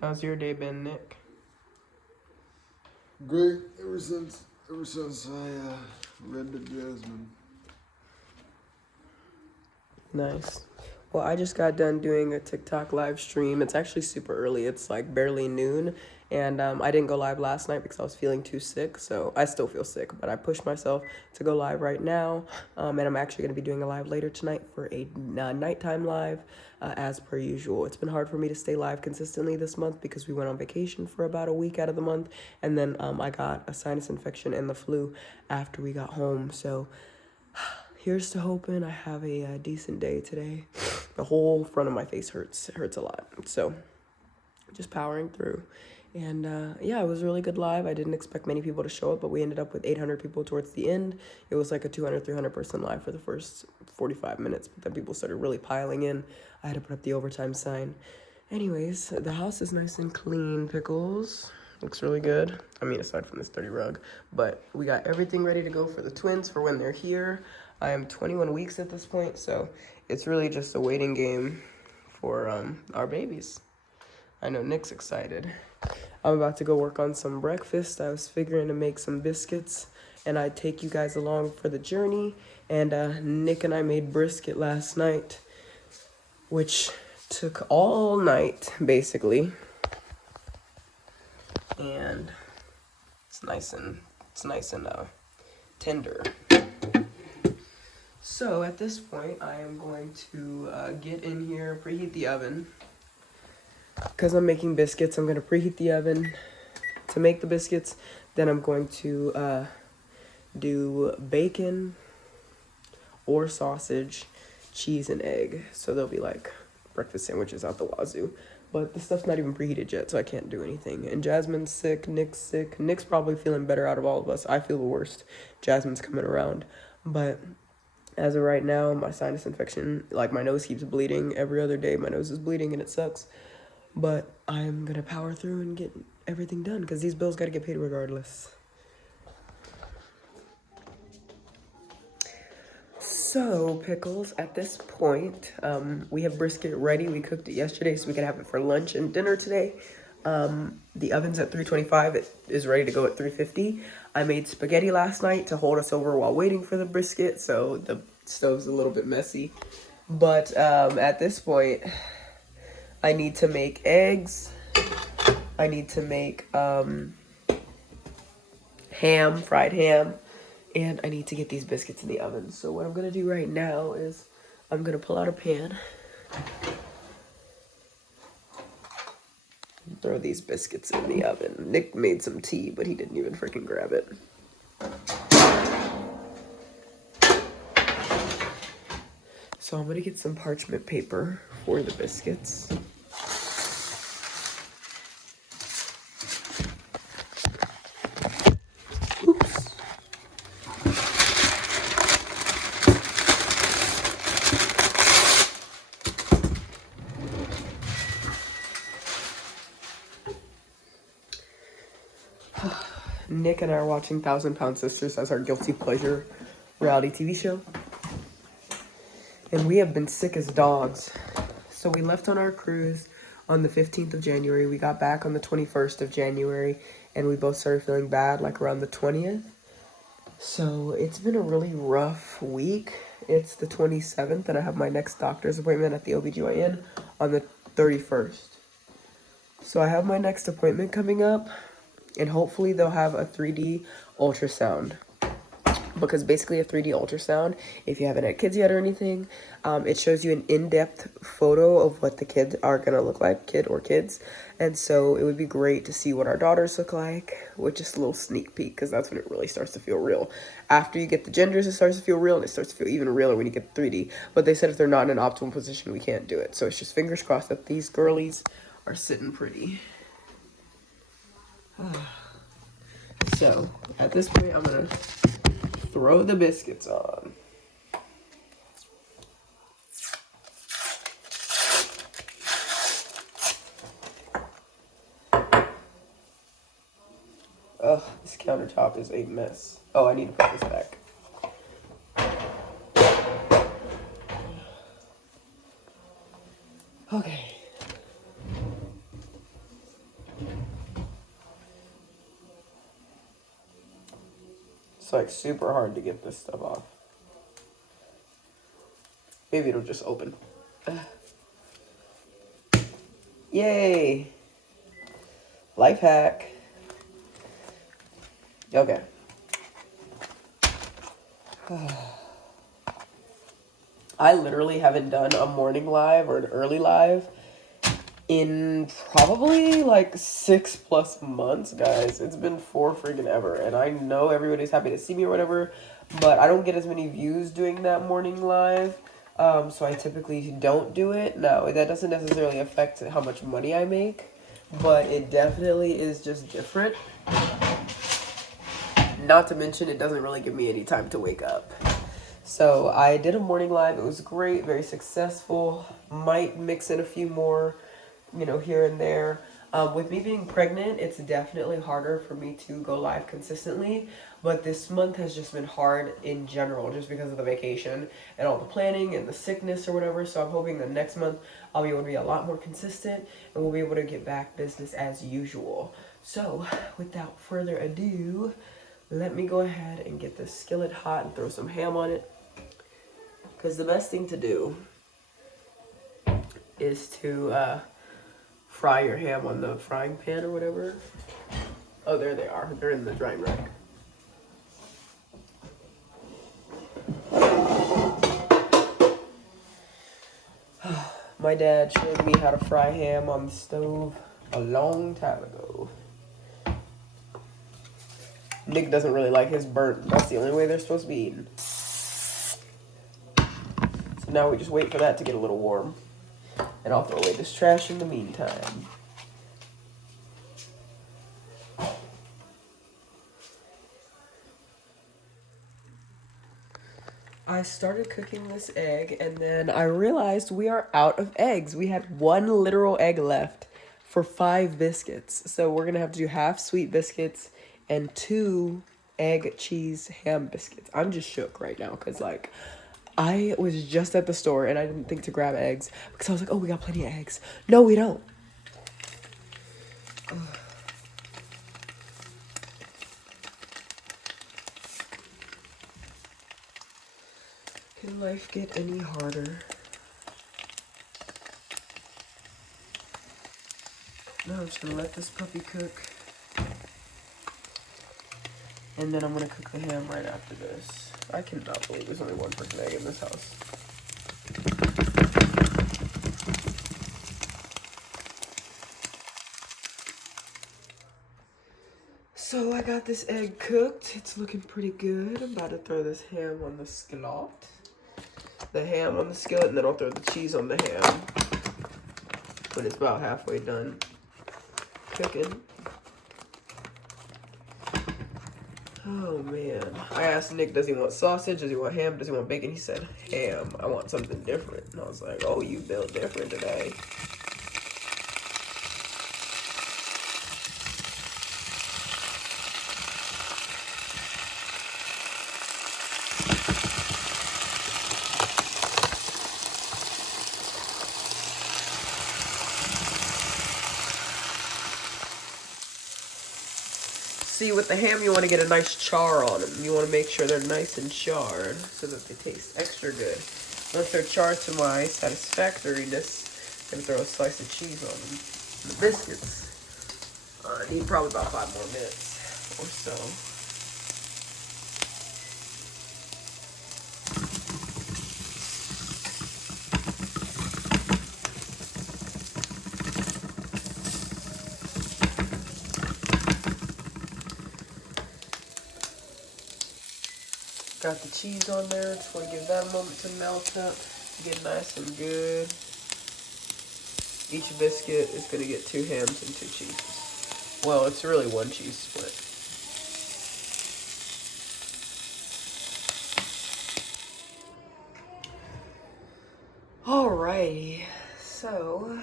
How's your day been, Nick? Great. Ever since I read the Jasmine. Nice. Well, I just got done doing a TikTok live stream. It's actually super early. It's like barely noon. And I didn't go live last night because I was feeling too sick. So I still feel sick, but I pushed myself to go live right now. And I'm actually going to be doing a live later tonight for a nighttime live as per usual. It's been hard for me to stay live consistently this month because we went on vacation for about a week out of the month. And then I got a sinus infection and the flu after we got home. So here's to hoping I have a decent day today. The whole front of my face hurts. It hurts a lot. So just powering through. And yeah, it was a really good live. I didn't expect many people to show up, but we ended up with 800 people towards the end. It was like a 200, 300 person live for the first 45 minutes, but then people started really piling in. I had to put up the overtime sign. Anyways, the house is nice and clean, Pickles. Looks really good. I mean, aside from this dirty rug. But we got everything ready to go for the twins for when they're here. I am 21 weeks at this point, so it's really just a waiting game for our babies. I know Nick's excited. I'm about to go work on some breakfast. I was figuring to make some biscuits, and I'd take you guys along for the journey. And Nick and I made brisket last night, which took all night, basically. And it's nice and tender. So at this point, I am going to get in here, preheat the oven. Because I'm making biscuits, I'm going to preheat the oven to make the biscuits. Then I'm going to do bacon or sausage, cheese, and egg. So they'll be like breakfast sandwiches out the wazoo. But the stuff's not even preheated yet, so I can't do anything. And Jasmine's sick, Nick's sick. Nick's probably feeling better out of all of us. I feel the worst. Jasmine's coming around. But as of right now, my sinus infection, like my nose keeps bleeding every other day. My nose is bleeding and it sucks. But I'm going to power through and get everything done because these bills got to get paid regardless. So, Pickles, at this point, we have brisket ready. We cooked it yesterday so we can have it for lunch and dinner today. The oven's at 325. It is ready to go at 350. I made spaghetti last night to hold us over while waiting for the brisket, so the stove's a little bit messy. But at this point, I need to make eggs. I need to make ham, fried ham. And I need to get these biscuits in the oven. So what I'm going to do right now is I'm going to pull out a pan. And throw these biscuits in the oven. Nick made some tea, but he didn't even freaking grab it. So I'm going to get some parchment paper for the biscuits. Oops. Nick and I are watching 1,000 Pound Sisters as our guilty pleasure reality TV show. And we have been sick as dogs. So we left on our cruise on the 15th of January. We got back on the 21st of January. And we both started feeling bad like around the 20th. So it's been a really rough week. It's the 27th and I have my next doctor's appointment at the OBGYN on the 31st. So I have my next appointment coming up. And hopefully they'll have a 3D ultrasound. Because basically a 3D ultrasound, if you haven't had kids yet or anything, it shows you an in-depth photo of what the kids are going to look like, kid or kids. And so it would be great to see what our daughters look like, with just a little sneak peek, because that's when it really starts to feel real. After you get the genders, it starts to feel real, and it starts to feel even realer when you get the 3D. But they said if they're not in an optimal position, we can't do it. So it's just fingers crossed that these girlies are sitting pretty. So, at this point, I'm going to throw the biscuits on. Ugh, this countertop is a mess. Oh, I need to put this back. Okay. It's like super hard to get this stuff off. Maybe it'll just open. Yay! Life hack. Okay. I literally haven't done a morning live or an early live in probably like 6+ months, guys. It's been 4 freaking ever. And I know everybody's happy to see me or whatever, but I don't get as many views doing that morning live. So I typically don't do it. No, that doesn't necessarily affect how much money I make, but it definitely is just different. Not to mention, it doesn't really give me any time to wake up. So I did a morning live. It was great, very successful. Might mix in a few more, you know, here and there. With me being pregnant, it's definitely harder for me to go live consistently. But this month has just been hard in general, just because of the vacation and all the planning and the sickness or whatever. So I'm hoping that next month I'll be able to be a lot more consistent and we'll be able to get back business as usual. So without further ado, let me go ahead and get this skillet hot and throw some ham on it. Because the best thing to do is to fry your ham on the frying pan or whatever. Oh, there they are. They're in the drying rack. My dad showed me how to fry ham on the stove a long time ago. Nick doesn't really like his burnt. That's the only way they're supposed to be eaten. So now we just wait for that to get a little warm. And I'll throw away this trash in the meantime. I started cooking this egg and then I realized we are out of eggs. We had 1 literal egg left for 5 biscuits. So we're gonna have to do half sweet biscuits and 2 egg, cheese, ham biscuits. I'm just shook right now because like I was just at the store and I didn't think to grab eggs because I was like, oh, we got plenty of eggs. No, we don't. Ugh. Can life get any harder? No, I'm just gonna let this puppy cook. And then I'm gonna cook the ham right after this. I cannot believe there's only 1 freaking egg in this house. So I got this egg cooked. It's looking pretty good. I'm about to throw this ham on the skillet. The ham on the skillet, and then I'll throw the cheese on the ham when it's about halfway done cooking. Oh man. I asked Nick, does he want sausage? Does he want ham? Does he want bacon? He said ham. I want something different. And I was like, oh, you built different today. See, with the ham, you want to get a nice char on them. You want to make sure they're nice and charred so that they taste extra good. Once they're charred to my satisfactoriness, I'm going to throw a slice of cheese on them. The biscuits, I need probably about 5 more minutes or so. Got the cheese on there. Just want to give that a moment to melt up, get nice and good. Each biscuit is going to get 2 hams and 2 cheeses. Well, it's really 1 cheese split. Alrighty, so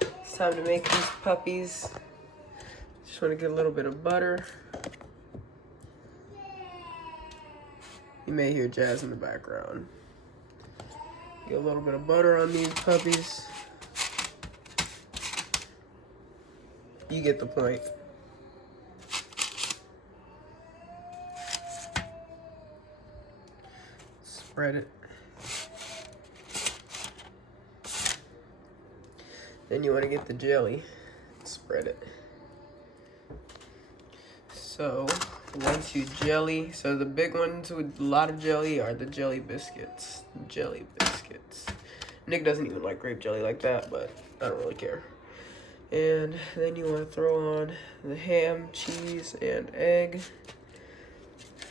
it's time to make these puppies. Just want to get a little bit of butter. You may hear Jazz in the background. Get a little bit of butter on these puppies. You get the point. spread it. Then you want to get the jelly, spread it. So once you jelly, so the big ones with a lot of jelly are the jelly biscuits. Jelly biscuits. Nick doesn't even like grape jelly like that, but I don't really care. And then you want to throw on the ham, cheese, and egg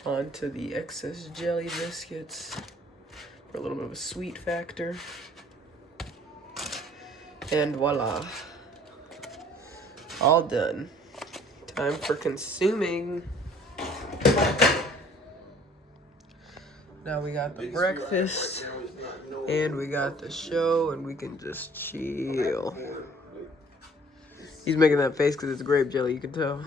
onto the excess jelly biscuits for a little bit of a sweet factor. And voila. All done. Time for consuming. Now we got the breakfast, and we got the show, and we can just chill. He's making that face because it's grape jelly, you can tell.